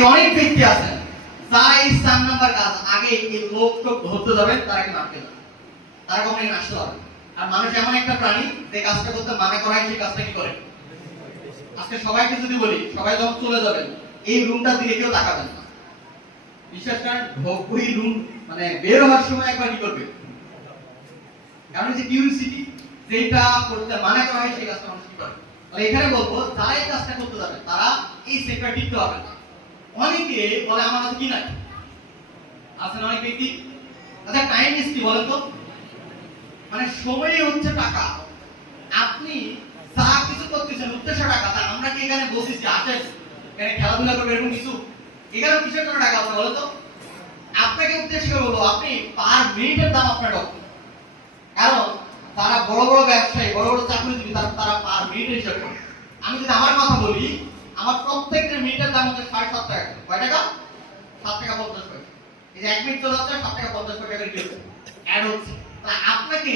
এই অনেক ব্যক্তি আছেন যারা এই 4 নাম্বার কাজ আগে এই লোক ধরতে যাবেন, তারা কি মারতে যাবে, তারা কখনোই আসতে পারবে। আর মানুষ এমন একটা প্রাণী যে কাজটা করতে মানা করায় সেই কাজটা কি করে। আজকে সবাইকে যদি বলি, সবাই যখন চলে যাবেন এই রুমটা দিকে কেউ তাকাবেন না। বিশেষ করে ওই রুম মানে বের হওয়ার সময় একবার কি করবে, কারণ যে কিউরিসিটি যেটা করতে মানা করা হয় সেই কাজটা মানুষ কি করে। তাহলে এখানে বলবো যারা এই কাজটা করতে যাবে তারা এই সেক্টর টিকতে হবে না। অনেকে বলে আমার কাছে কি নাই, আছেন অনেক ব্যক্তি। আচ্ছা টাইম ইজ কি বলেন তো, মানে সময় হচ্ছে টাকা। আপনি যা কিছু করতেছেন উদ্দেশ্য টাকা, তা আমরা কি এখানে বসেছি আছেন এখানে খেলাধুলা করবে এরকম কিছু, এখানে কিসের জন্য টাকা আছে বলো তো। আপনাকে উদ্দেশ্য করে বলবো আপনি পার মিনিটের দাম আপনার ডক্টর, কারণ তারা বড় বড় ব্যবসায়ী বড় বড় চাকরিজীবী তারা পার মিনিটের হিসাব করে। আমি যদি আমার কথা বলি, আমার প্রত্যেকটা মিনিটের দাম হচ্ছে 7.5 টাকা। কয় টাকা? 7 টাকা 50 পয়সা। এই যে 1 মিনিট চলে যাচ্ছে 7 টাকা 50 পয়সা করে অ্যাড হচ্ছে। তা আপনাকে